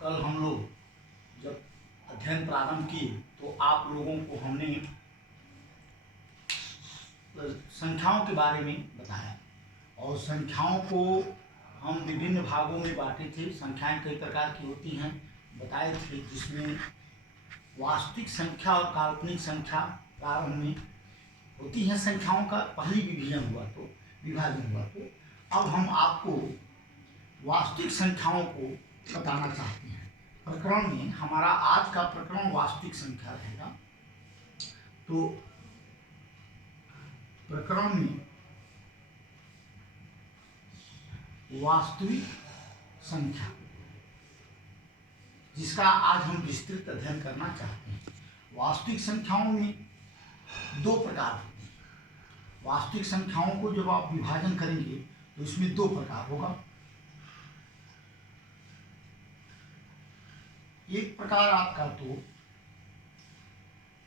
कल हम लोग जब अध्ययन प्रारंभ किए तो आप लोगों को हमने संख्याओं के बारे में बताया और संख्याओं को हम विभिन्न भागों में बांटे थे। संख्याएं कई प्रकार की होती हैं बताए थे, जिसमें वास्तविक संख्या और काल्पनिक संख्या प्रारंभ में होती हैं। संख्याओं का पहली विभाजन हुआ तो अब हम आपको वास्तविक संख्याओं को बताना चाहते हैं। प्रकरण में हमारा आज का प्रकरण वास्तविक संख्या रहेगा। तो प्रकरण में वास्तविक संख्या, जिसका आज हम विस्तृत अध्ययन करना चाहते हैं। वास्तविक संख्याओं में दो प्रकार होते हैं। वास्तविक संख्याओं को जब आप विभाजन करेंगे तो इसमें दो प्रकार होगा। एक प्रकार आपका, तो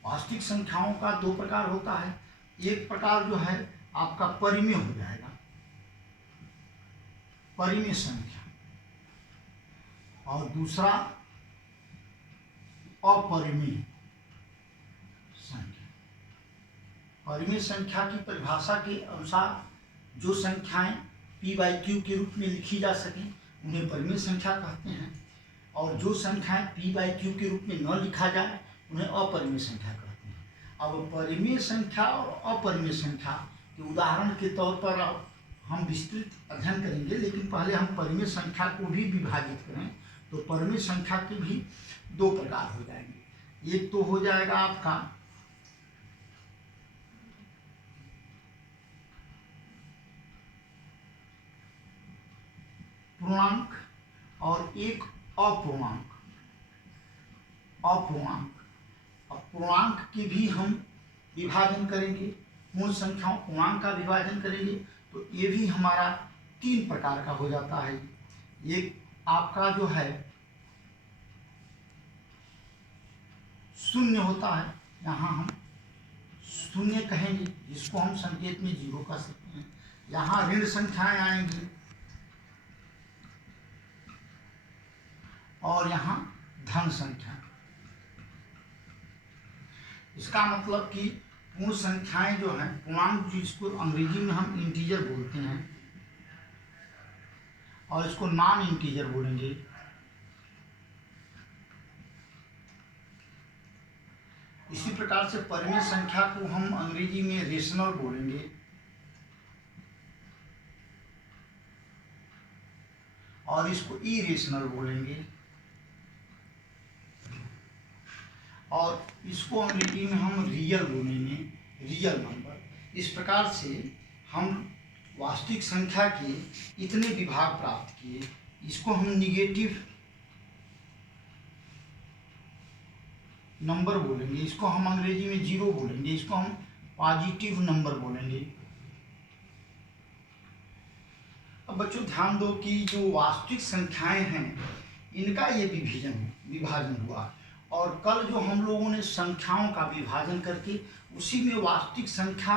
वास्तविक संख्याओं का दो प्रकार होता है। एक प्रकार जो है आपका परिमेय हो जाएगा, परिमेय संख्या, और दूसरा अपरिमेय संख्या। परिमेय संख्या की परिभाषा के अनुसार जो संख्याएं p/q के रूप में लिखी जा सकें उन्हें परिमेय संख्या कहते हैं, और जो संख्याएं p/q के रूप में न लिखा जाए उन्हें अपरिमेय संख्या कहते हैं। अब परिमेय संख्या और अपरिमेय संख्या के उदाहरण के तौर पर अब हम विस्तृत अध्ययन करेंगे, लेकिन पहले हम परिमेय संख्या को भी विभाजित करें तो परिमेय संख्या के भी दो प्रकार हो जाएंगे। एक तो हो जाएगा आपका पूर्णांक और एक अपूर्णांक। अब पूर्णांक के भी हम विभाजन करेंगे, पूर्ण संख्याओं पूर्णांक का विभाजन करेंगे तो ये भी हमारा तीन प्रकार का हो जाता है। एक आपका जो है शून्य होता है, यहाँ हम शून्य कहेंगे, जिसको हम संकेत में जीरो कह सकते हैं। यहाँ ऋण संख्याएं आएंगी और यहाँ धन संख्या। इसका मतलब कि पूर्ण संख्याएं जो हैं, पूर्णांक जिसको अंग्रेजी में हम इंटीजर बोलते हैं और इसको नॉन इंटीजर बोलेंगे। इसी प्रकार से परिमेय संख्या को हम अंग्रेजी में रेशनल बोलेंगे और इसको इरेशनल बोलेंगे, और इसको अंग्रेजी में हम रियल बोलेंगे, रियल नंबर। इस प्रकार से हम वास्तविक संख्या के इतने विभाग प्राप्त किए। इसको हम निगेटिव नंबर बोलेंगे, इसको हम अंग्रेजी में जीरो बोलेंगे, इसको हम पॉजिटिव नंबर बोलेंगे। अब बच्चों ध्यान दो कि जो वास्तविक संख्याएं हैं इनका ये विभाजन हुआ, और कल जो हम लोगों ने संख्याओं का विभाजन करके उसी में वास्तविक संख्या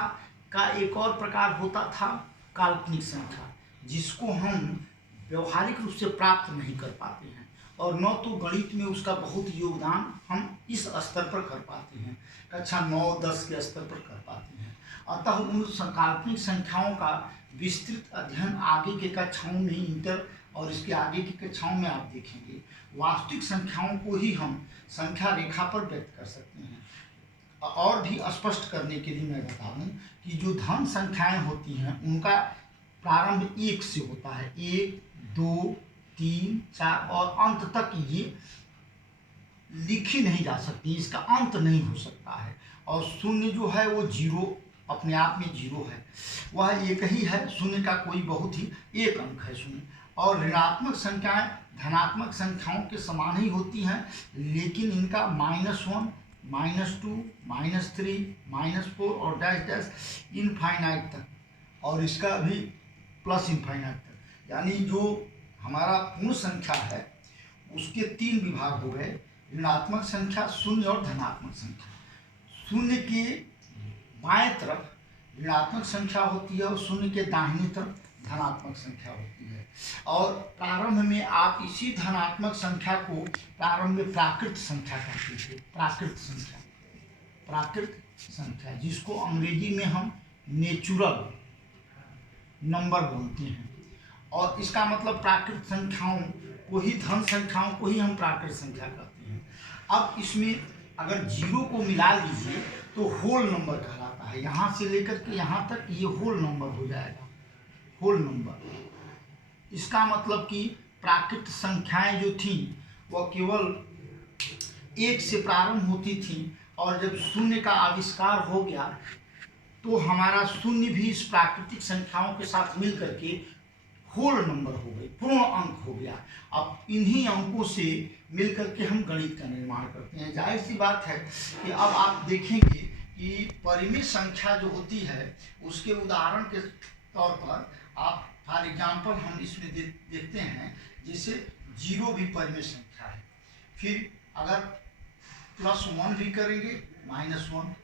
का एक और प्रकार होता था काल्पनिक संख्या, जिसको हम व्यवहारिक रूप से प्राप्त नहीं कर पाते हैं और न तो गणित में उसका बहुत योगदान हम इस स्तर पर कर पाते हैं, कक्षा 9-10 के स्तर पर कर पाते हैं। अतः उन काल्पनिक संख्याओं का विस्तृत अध्ययन आगे के कक्षाओं में, इंटर और इसके आगे की कक्षाओं में आप देखेंगे। वास्तविक संख्याओं को ही हम संख्या रेखा पर व्यक्त कर सकते हैं। और भी स्पष्ट करने के लिए मैं बता दूं कि जो धन संख्याएं होती हैं उनका प्रारंभ 1 से होता है, 1, 2, 3, 4 और अंत तक ये लिखी नहीं जा सकती, इसका अंत नहीं हो सकता है। और शून्य जो है वो जीरो अपने आप में जीरो है, वह एक ही है। शून्य का कोई बहुत ही एक अंक है शून्य। और ऋणात्मक संख्याएं धनात्मक संख्याओं के समान ही होती हैं, लेकिन इनका -1, -2, -3, -4 और डैश इनफाइनाइट तक, और इसका भी प्लस इनफाइनाइट तक। यानी जो हमारा पूर्ण संख्या है उसके तीन विभाग हो गए, ऋणात्मक संख्या, शून्य और धनात्मक संख्या। शून्य के बाएं तरफ ऋणात्मक संख्या होती है और शून्य के दाहिनी तरफ धनात्मक संख्या होती है। और प्रारंभ में आप इसी धनात्मक संख्या को प्रारंभ में प्राकृत संख्या कहते थे। प्राकृत संख्या जिसको अंग्रेजी में हम नेचुरल नंबर बोलते हैं। और इसका मतलब प्राकृत संख्याओं को ही, धन संख्याओं को ही हम प्राकृत संख्या कहते हैं। अब इसमें अगर जीरो को मिला लीजिए तो होल नंबर कहलाता है। यहाँ से लेकर के यहाँ तक ये होल नंबर हो जाएगा, होल नंबर। इसका मतलब कि प्राकृत संख्याएं जो थी वह केवल एक से प्रारंभ होती थी, और जब शून्य का आविष्कार हो गया तो हमारा शून्य भी इस प्राकृतिक संख्याओं के साथ मिल करके होल नंबर हो गए, पूर्ण अंक हो गया। अब इन्हीं अंकों से मिल करके हम गणित का निर्माण करते हैं। जाहिर सी बात है कि अब आप देखेंगे कि परिमेय संख्या जो होती है उसके उदाहरण के तौर पर आप फॉर एग्जाम्पल हम इसमें देखते हैं, जैसे जीरो भी परिमेय संख्या है। फिर अगर +1 भी करेंगे, -1,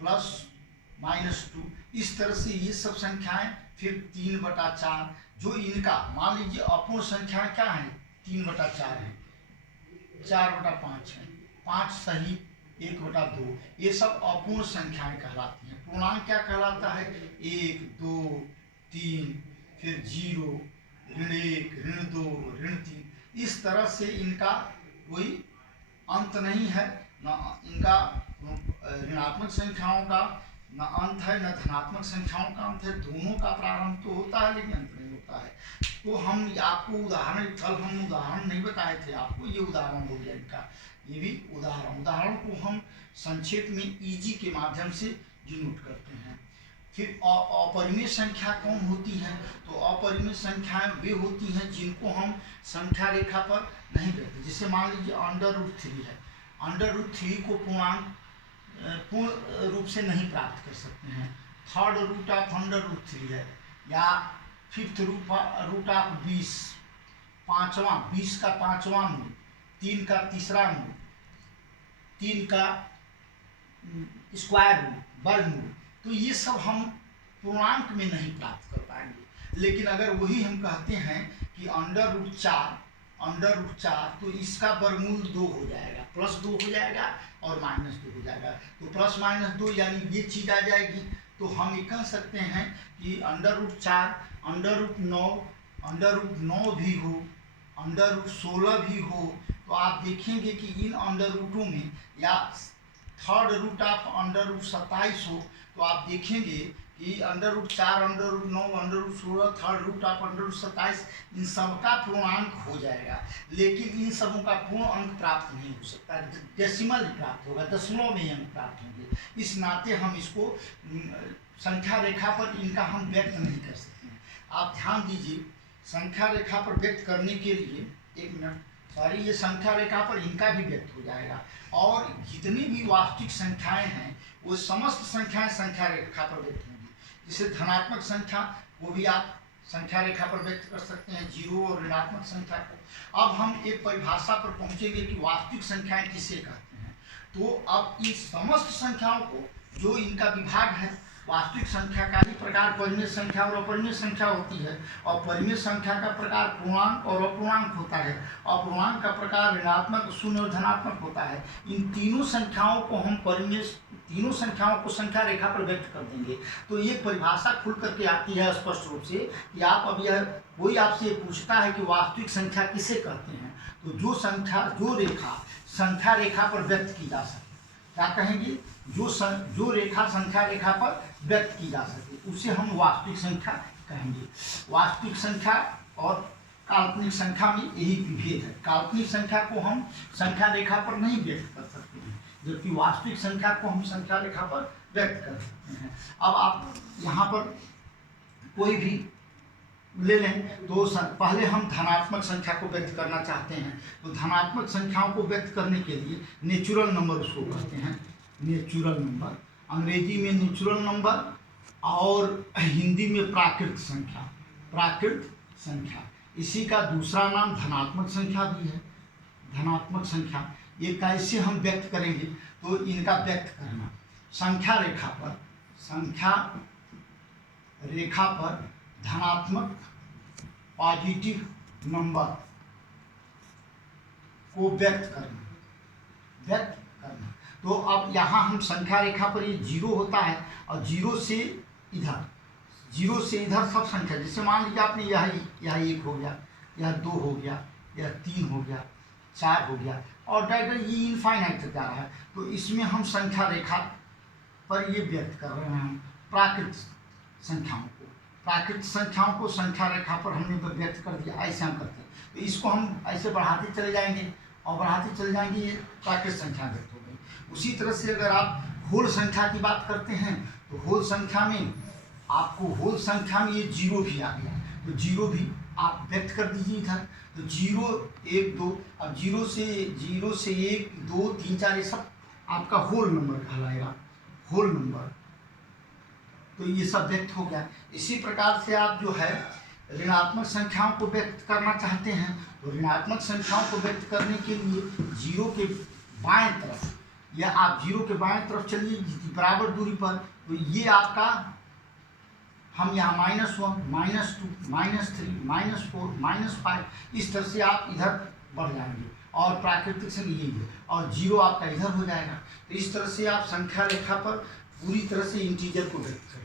+-2, इस तरह से ये सब संख्याएं। फिर 3/4 जो इनका मान लीजिए अपूर्ण संख्याएं क्या है, 3/4 है, 4/5 है, 5 सही 1/2, ये सब अपूर्ण संख्याएं कहलाती हैं। पूर्णांक क्या कहलाता है, 1, 2, 3, फिर 0, -1, -2, -3। इस तरह से इनका कोई अंत नहीं है, न इनका ऋणात्मक संख्याओं का न अंत है, न धनात्मक संख्याओं का अंत है। दोनों का प्रारंभ तो होता है लेकिन अंत नहीं होता है। तो हम आपको उदाहरण, कल हम उदाहरण नहीं बताए थे आपको, ये उदाहरण हो गया इनका, ये भी उदाहरण को हम संक्षेप में ईजी के माध्यम से डिनोट करते हैं। फिर अपरिमेय संख्या कौन होती है, तो अपरिमेय संख्याएं वे होती हैं जिनको हम संख्या रेखा पर नहीं करते। जैसे मान लीजिए √3 है, √3 को पूर्ण रूप से नहीं प्राप्त कर सकते हैं। 3rd रूट ऑफ √3 है, या 5th रूट ऑफ 20, 20 का 5वां मूल, 3 का 3रा मूल, 3 का स्क्वायर रूट, वर्गमूल, तो ये सब हम पूर्णांक में नहीं प्राप्त कर पाएंगे। लेकिन अगर वही हम कहते हैं कि √4, तो इसका वर्गमूल 2 हो जाएगा, +2 हो जाएगा और -2 हो जाएगा। तो +-2 यानी ये चीज़ आ जाएगी। तो हम ये कह सकते हैं कि √4, √9 भी हो, √16 भी हो, तो आप देखेंगे कि इन अंडर रूटों में, या 3rd रूट ऑफ √27 हो, तो आप देखेंगे कि √4, √9, √16, 3rd रूट ऑफ √27, इन सब का पूर्णांक हो जाएगा। लेकिन इन सबों का पूर्ण अंक प्राप्त नहीं हो सकता, डेसिमल प्राप्त होगा, दशमलव में अंक प्राप्त होंगे। इस नाते हम इसको संख्या रेखा पर इनका हम व्यक्त नहीं कर सकते हैं। आप ध्यान दीजिए, संख्या रेखा पर व्यक्त करने के लिए, एक मिनट, सॉरी, ये संख्या रेखा पर इनका भी व्यक्त हो जाएगा। और जितनी भी वास्तविक संख्याएं हैं वो समस्त संख्याएं संख्या रेखा पर व्यक्त होंगी। जैसे धनात्मक संख्या वो भी आप संख्या रेखा पर व्यक्त कर सकते हैं, जीरो और ऋणात्मक संख्या को। अब हम एक परिभाषा पर पहुंचेंगे कि वास्तविक संख्याएं किसे कहते हैं। तो अब इस समस्त संख्याओं को, जो इनका विभाग है, वास्तविक संख्या का ही प्रकार परिमेय संख्या और अपरिमेय संख्या होती है, और परिमेय संख्या का प्रकार पूर्णांक और अपूर्णांक होता है, अपूर्णांक का प्रकार ऋणात्मक, शून्य और धनात्मक होता है। इन तीनों संख्याओं को हम तीनों संख्याओं को संख्या रेखा पर व्यक्त कर देंगे। तो ये परिभाषा खुल करके आती है स्पष्ट रूप से कि आप अब यह, कोई आपसे पूछता है कि वास्तविक संख्या किसे कहते हैं, तो जो रेखा संख्या रेखा पर व्यक्त की जा सके, क्या कहेंगे, जो रेखा संख्या रेखा पर व्यक्त की जा सके उसे हम वास्तविक संख्या कहेंगे। वास्तविक संख्या और काल्पनिक संख्या में यही विभेद है। काल्पनिक संख्या को हम संख्या रेखा पर नहीं व्यक्त कर सकते हैं, जबकि वास्तविक संख्या को हम संख्या रेखा पर व्यक्त कर सकते हैं। अब आप यहाँ पर कोई भी ले लें, तो पहले हम धनात्मक संख्या को व्यक्त करना चाहते हैं, तो धनात्मक संख्याओं को व्यक्त करने के लिए नेचुरल नंबर उसको कहते हैं, नेचुरल नंबर, अंग्रेजी में नेचुरल नंबर और हिंदी में प्राकृत संख्या। इसी का दूसरा नाम धनात्मक संख्या भी है, धनात्मक संख्या। ये कैसे हम व्यक्त करेंगे, तो इनका व्यक्त करना संख्या रेखा पर धनात्मक पॉजिटिव नंबर को व्यक्त करना। तो अब यहाँ हम संख्या रेखा पर ये 0 होता है और 0 से इधर सब संख्या, जैसे मान लीजिए आपने यह 1 हो गया, यह 2 हो गया, यह 3 हो गया, 4 हो गया और डायरेक्ट ये इनफाइनाइट तक जा रहा है। तो इसमें हम संख्या रेखा पर ये व्यक्त कर रहे हैं प्राकृत संख्याओं को संख्या रेखा पर हमने तो व्यक्त कर दिया। ऐसे हम करते हैं, तो इसको हम ऐसे बढ़ाते चले जाएंगे और बढ़ाते चले जाएंगे, ये प्राकृत संख्या व्यक्त हो गई। उसी तरह से अगर आप होल संख्या की बात करते हैं तो होल संख्या में ये 0 भी आ गया, तो 0 भी आप व्यक्त कर दीजिए इधर। तो 0 1 2, अब 0 से 1 2 3 4 ये सब आपका होल नंबर कहलाएगा, होल नंबर। तो ये सब व्यक्त हो गया। इसी प्रकार से आप जो है ऋणात्मक संख्याओं को व्यक्त करना चाहते हैं, तो ऋणात्मक संख्याओं को व्यक्त करने के लिए 0 के बाएं तरफ, या आप 0 के बाएं तरफ चलिए बराबर दूरी पर, तो ये आपका हम यहाँ -1 -2 -3 -4 -5 इस तरह से आप इधर बढ़ जाएंगे और प्राकृतिक संख्या यही है और 0 आपका इधर हो जाएगा। तो इस तरह से आप संख्या रेखा पर पूरी तरह से इंटीजर को व्यक्त करेंगे।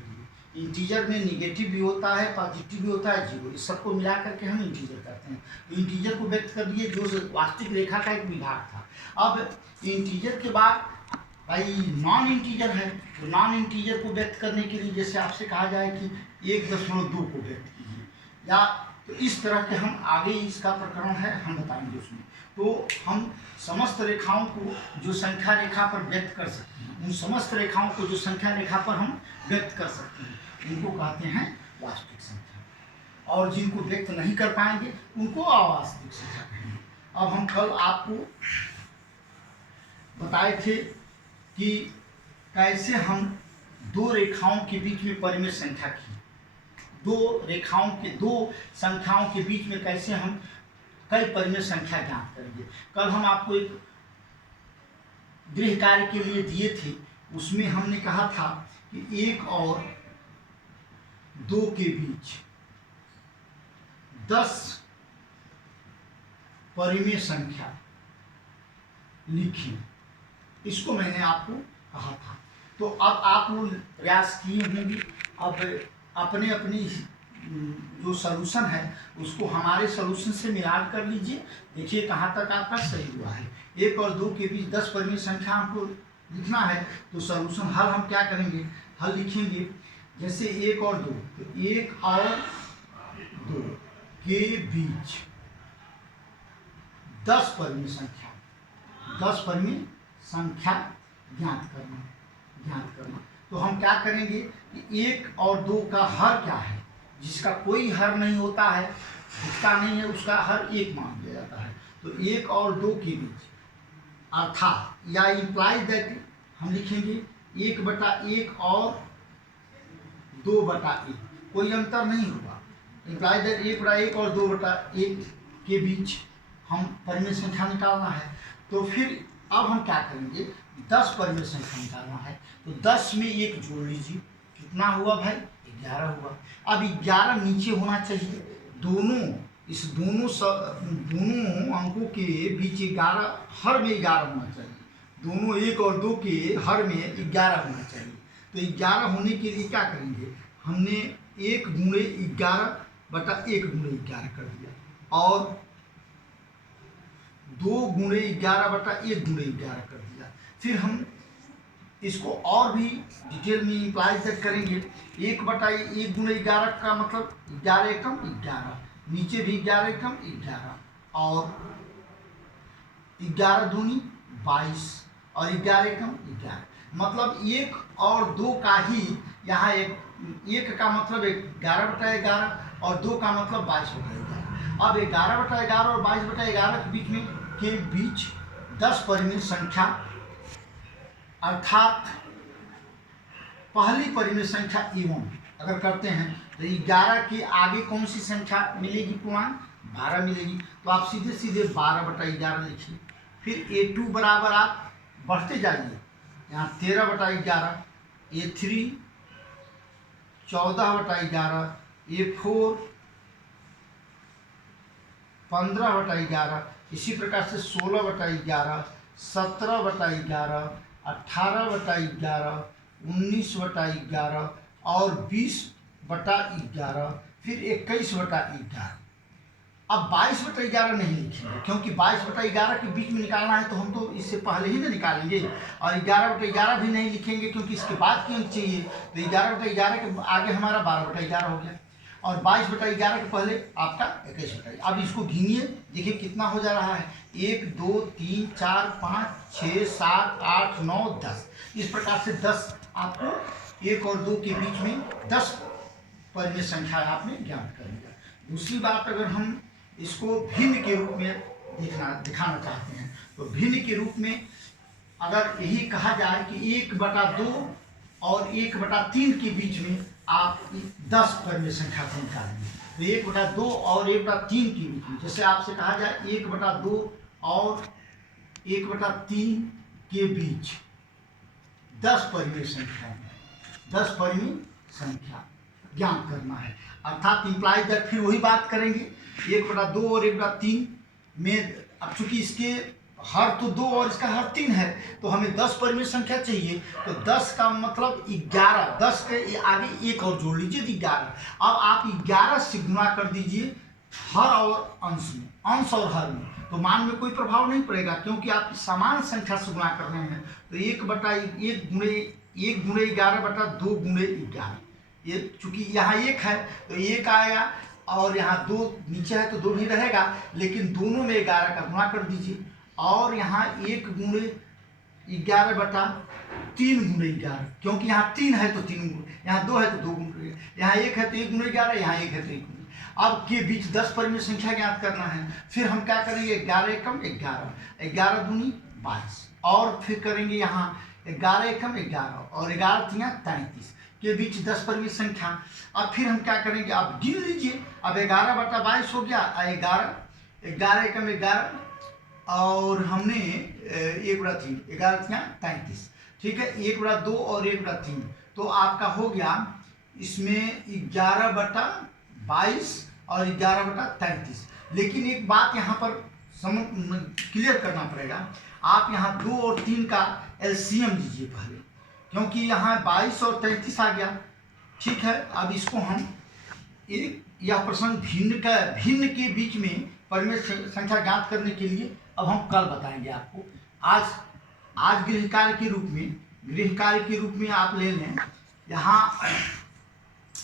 इंटीजर में निगेटिव भी होता है, पॉजिटिव भी होता है, 0, इस सबको मिला करके हम इंटीजर करते हैं। तो इंटीजर को व्यक्त कर दिए जो वास्तविक रेखा का एक विभाग था। अब इंटीजर के बाद भाई नॉन इंटीजर है, तो नॉन इंटीजर को व्यक्त करने के लिए जैसे आपसे कहा जाए कि 1.2 को व्यक्त कीजिए, या तो इस तरह के हम आगे इसका प्रकरण है हम बताएंगे उसमें। तो हम समस्त रेखाओं को जो संख्या रेखा पर व्यक्त कर सकते हैं, उन समस्त रेखाओं को जो संख्या रेखा पर हम व्यक्त कर सकते हैं उनको कहते हैं वास्तविक संख्या, और जिनको व्यक्त नहीं कर पाएंगे उनको अवास्तविक संख्या कहेंगे। अब हम कल आपको बताए थे कि कैसे हम 2 रेखाओं के बीच में परिमेय संख्या की, 2 संख्याओं के बीच में कैसे हम कई परिमेय संख्या ज्ञात करेंगे। कल हम आपको एक गृह कार्य के लिए दिए थे, उसमें हमने कहा था कि 1 और 2 के बीच 10 परिमेय संख्या लिखी, इसको मैंने आपको कहा था। तो अब आप लोग प्रयास किए होंगे, अब अपने जो सॉल्यूशन है उसको हमारे सॉल्यूशन से मिलान कर लीजिए, देखिए कहाँ तक आपका सही हुआ है। 1 और 2 के बीच 10 परिमेय संख्या हमको लिखना है, तो सॉल्यूशन हल हम क्या करेंगे, हल लिखेंगे जैसे 1 और 2, तो 1 और 2 के बीच 10 परिमेय संख्या ज्ञात करना। तो हम क्या करेंगे कि 1 और 2 का हर क्या है, जिसका कोई हर नहीं होता है, दिखता नहीं है, उसका हर 1 मान लिया जाता है। तो 1 और 2 के बीच अर्थात या इम्प्लाइज दैट हम लिखेंगे 1/1 और 2/1, कोई अंतर नहीं होगा। इम्प्लाइज दैट 1/1 और 2/1 के बीच हम परिमेय संख्या निकालना है। तो फिर अब हम क्या करेंगे, 10 परिमेय संख्या निकालना है, तो 10 में 1 जोड़ लीजिए, कितना हुआ भाई, 11 हुआ। अब 11 नीचे होना चाहिए, दोनों अंकों के बीच 11, हर में 11 होना चाहिए, दोनों 1 और 2 के हर में 11 होना चाहिए। तो 11 होने के लिए क्या करेंगे, हमने 1 गुणे 11/1 गुणे 11 कर दिया और 2 गुणे 11/1 गुणे 11 कर दिया। फिर हम इसको और भी डिटेल में इम्प्लाइज करेंगे। 1/1 गुणे 11 का मतलब 11 एकम 11, नीचे भी 11 एकम 11 और 11 दूनी 22 और 11 एकम 11, मतलब 1 और 2 का ही यहाँ 1 का मतलब 11/11 और 2 का मतलब 22/11। अब 11/11 और 22/11 के बीच 10 परिमेय संख्या, अर्थात पहली परिमेय संख्या एवं अगर करते हैं तो 11 के आगे कौन सी संख्या मिलेगी, पूर्णांक 12 मिलेगी। तो आप सीधे 12/11 लिखिए। फिर A2 बराबर आप बढ़ते जाइए, यहाँ 13/11, A3 14/11, A4 15/11, इसी प्रकार से 16/11, 17/11, 18/11, 19/11 और 20/11, फिर 21/11। अब 22/11 नहीं लिखेंगे, क्योंकि 22/11 के बीच में निकालना है तो हम तो इससे पहले ही ना निकालेंगे। और 11/11 भी नहीं लिखेंगे क्योंकि इसके बाद की अंक चाहिए, तो 11/11 के आगे हमारा 12/11 हो गया, और 22/11 के पहले आपका 21/11। अब इसको गिनिए, देखिए कितना हो जा रहा है। 1 2 3 4 5 6 7 8 9 10। इस प्रकार से 10 आपको 1 और 2 के बीच में 10 परिमेय संख्या आपने ज्ञात कर लिया। दूसरी बात, अगर हम इसको भिन्न के रूप में दिखाना चाहते हैं तो भिन्न के रूप में अगर यही कहा जाए कि 1/2 और 1/3 के बीच में आप 10 परिमेय संख्या को निकालेंगे, तो 1/2 और 1/3 के बीच में, जैसे आपसे कहा जाए 1/2 और 1/3 के बीच 10 परिमेय संख्या, 10 परिमेय संख्या ज्ञात करना है। अर्थात इंप्लाइज दैट, फिर वही बात करेंगे 1/2 और 1/3 में। अब चूंकि इसके हर तो 2 और इसका हर 3 है, तो हमें 10 परिमेय संख्या चाहिए, तो 10 का मतलब 11, 10 के आगे 1 और जोड़ लीजिए तो 11। अब आप 11 से गुणा कर दीजिए हर और अंश में, अंश और हर में, तो मान में कोई प्रभाव नहीं पड़ेगा, क्योंकि आप समान संख्या से गुणा कर रहे हैं। तो 1 गुणे 11/2 गुणे 11, ये चूंकि यहाँ 1 है तो 1 आएगा, और यहाँ 2 नीचे है तो 2 भी रहेगा, लेकिन दोनों में 11 का गुणा कर दीजिए। और यहाँ 1 गुणे 11/3 गुणे 11, क्योंकि यहाँ 3 है तो 3 गुणे, यहाँ 2 है तो 2 गुणे, यहाँ 1 है तो 1 गुणे 11, यहाँ 1 है तो 1 गुणे। अब के बीच 10 परिमेय संख्या ज्ञात करना है। फिर हम क्या करेंगे, 11 एकम 11, 11 दूनी 22, और फिर करेंगे यहाँ 11 एकम 11 और 11 तिया 33 के बीच 10 परिमेय संख्या। अब फिर हम क्या करेंगे, आप गिन लीजिए। अब 11/22 हो गया, 11 एकम 11 और हमने 1/3, 11 तिया 33, ठीक है। 1/2 और 1/3, तो आपका हो गया इसमें 11/22 और 11/33। लेकिन एक बात यहाँ पर क्लियर करना पड़ेगा, आप यहाँ 2 और 3 का एलसीएम लीजिए पहले, क्योंकि यहाँ 22 और 33 आ गया, ठीक है। अब इसको हम यह प्रश्न भिन्न के बीच में परिमेय संख्या ज्ञात करने के लिए अब हम कल बताएंगे आपको। आज गृह कार्य के रूप में आप ले लें यहाँ